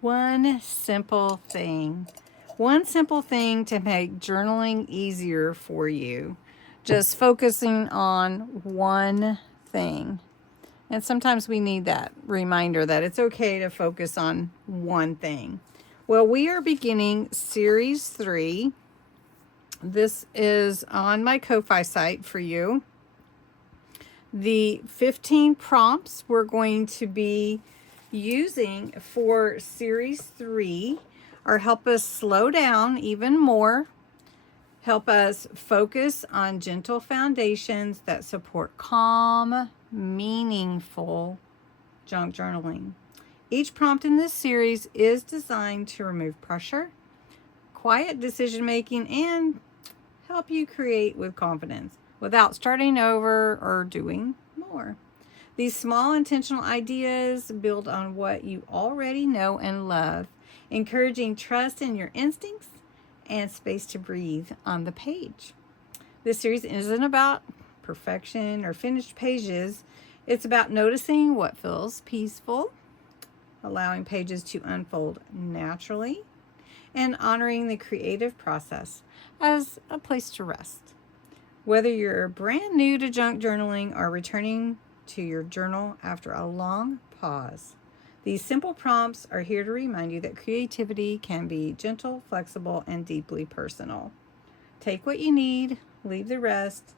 One simple thing. One simple thing to make journaling easier for you. Just focusing on one thing. And sometimes we need that reminder that it's okay to focus on one thing. Well, we are beginning series 3. This is on my Ko-Fi site for you. The 15 prompts we're going to be using for series 3 are help us slow down even more, help us focus on gentle foundations that support calm, meaningful junk journaling. Each prompt in this series is designed to remove pressure, quiet decision making, and help you create with confidence without starting over or doing more. These small intentional ideas build on what you already know and love, encouraging trust in your instincts and space to breathe on the page. This series isn't about perfection or finished pages. It's about noticing what feels peaceful, allowing pages to unfold naturally, and honoring the creative process as a place to rest. Whether you're brand new to junk journaling or returning to your journal after a long pause, these simple prompts are here to remind you that creativity can be gentle, flexible, and deeply personal. Take what you need, leave the rest,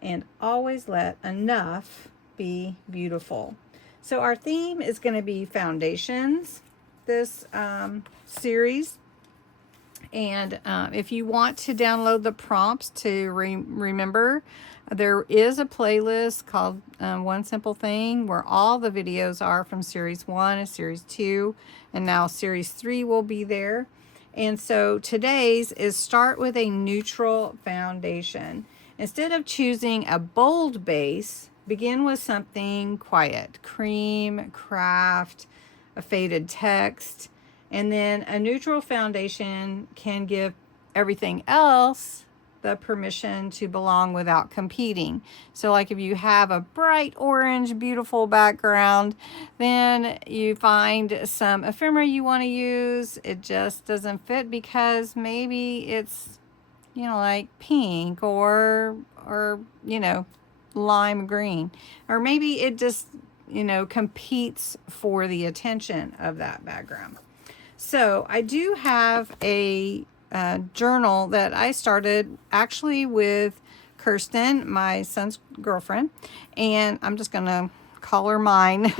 and always let enough be beautiful. So our theme is going to be foundations this series. And if you want to download the prompts to remember, there is a playlist called One Simple Thing where all the videos are from series 1 and series 2, and now series 3 will be there. And so today's is start with a neutral foundation. Instead of choosing a bold base, begin with something quiet: cream, kraft, a faded text. And then a neutral foundation can give everything else the permission to belong without competing. So like if you have a bright orange, beautiful background, then you find some ephemera you want to use. It just doesn't fit because maybe it's, like pink or lime green. Or maybe it just, competes for the attention of that background. So I do have a journal that I started actually with Kirsten, my son's girlfriend, and I'm just going to call her mine.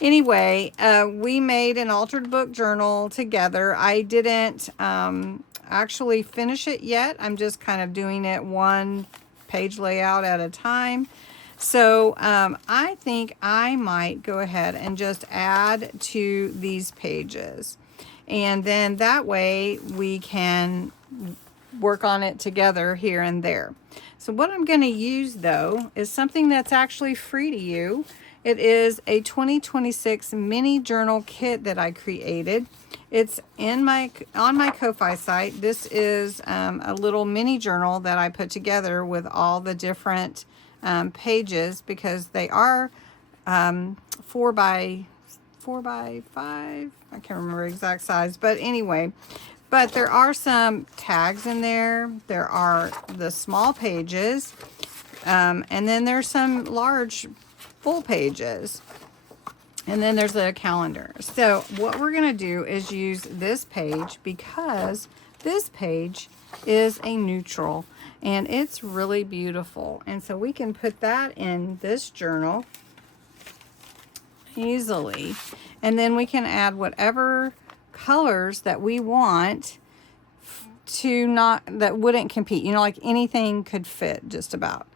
Anyway, we made an altered book journal together. I didn't actually finish it yet. I'm just kind of doing it one page layout at a time. So I think I might go ahead and just add to these pages. And then that way we can work on it together here and there. So what I'm going to use though is something that's actually free to you. It is a 2026 mini journal kit that I created. It's on my Ko-Fi site. This is a little mini journal that I put together with all the different pages because they are 4 by 5. I can't remember exact size, but anyway, but there are some tags in there. There are the small pages, and then there's some large full pages, and then there's a calendar. So what we're going to do is use this page because this page is a neutral and it's really beautiful. And so we can put that in this journal easily. And then we can add whatever colors that we want that wouldn't compete. Like anything could fit just about.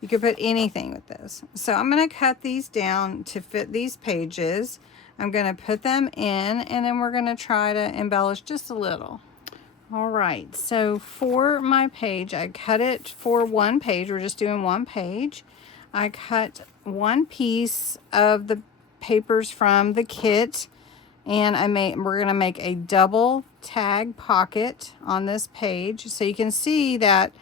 You could put anything with this. So I'm going to cut these down to fit these pages. I'm going to put them in, and then we're going to try to embellish just a little. All right, so for my page, I cut it for one page. We're just doing one page. I cut one piece of the papers from the kit, and we're going to make a double tag pocket on this page. So you can see that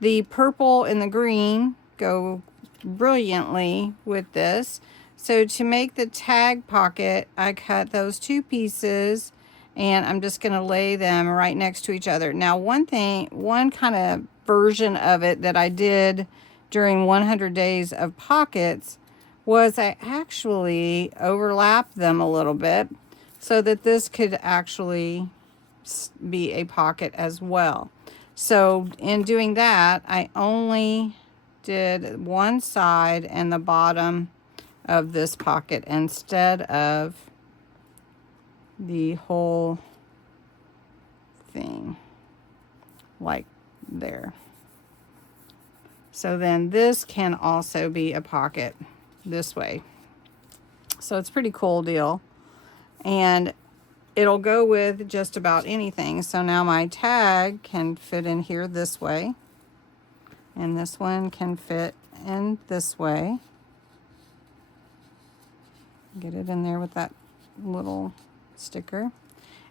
the purple and the green go brilliantly with this. So to make the tag pocket, I cut those 2 pieces and I'm just going to lay them right next to each other. Now one kind of version of it that I did during 100 days of pockets was I actually overlapped them a little bit so that this could actually be a pocket as well. So in doing that, I only did one side and the bottom of this pocket instead of the whole thing like there. So then this can also be a pocket this way. So it's a pretty cool deal. And it'll go with just about anything. So now my tag can fit in here this way. And this one can fit in this way. Get it in there with that little sticker.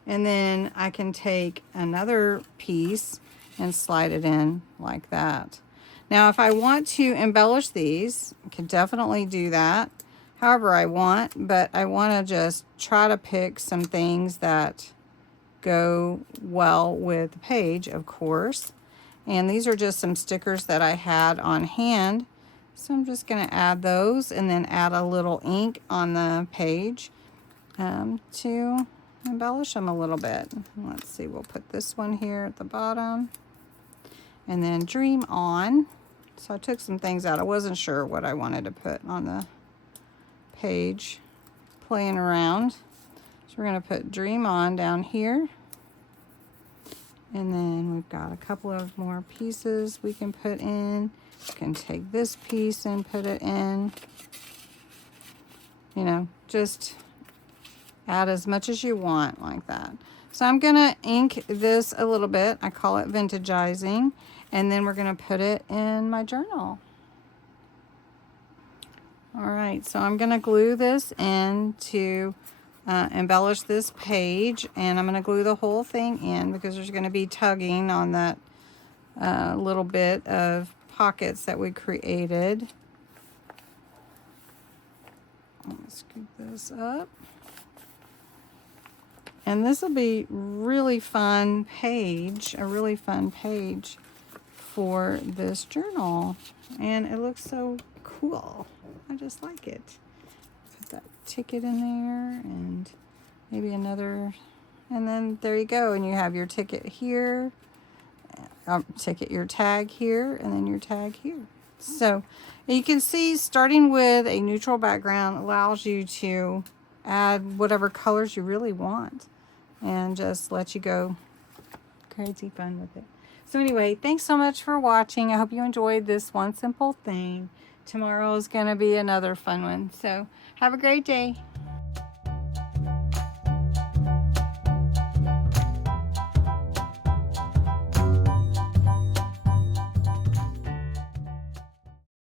And then I can take another piece and slide it in like that. Now if I want to embellish these, I can definitely do that however I want, but I want to just try to pick some things that go well with the page, of course. And these are just some stickers that I had on hand. So I'm just going to add those and then add a little ink on the page to embellish them a little bit. Let's see, we'll put this one here at the bottom. And then Dream On. So I took some things out. I wasn't sure what I wanted to put on the page, playing around. So we're going to put Dream On down here. And then we've got a couple of more pieces we can put in. You can take this piece and put it in. You know, just add as much as you want like that. So I'm going to ink this a little bit. I call it vintagizing. And then we're going to put it in my journal. All right, so I'm going to glue this in to embellish this page. And I'm going to glue the whole thing in because there's going to be tugging on that little bit of pockets that we created. Let's scoop this up. And this will be really fun page, a really fun page for this journal. And it looks so cool. I just like it. Put that ticket in there and maybe another, and then there you go. And you have your ticket here, your tag here, and then your tag here. So you can see starting with a neutral background allows you to add whatever colors you really want and just let you go crazy fun with it. So anyway, thanks so much for watching. I hope you enjoyed this one simple thing. Tomorrow is going to be another fun one. So have a great day.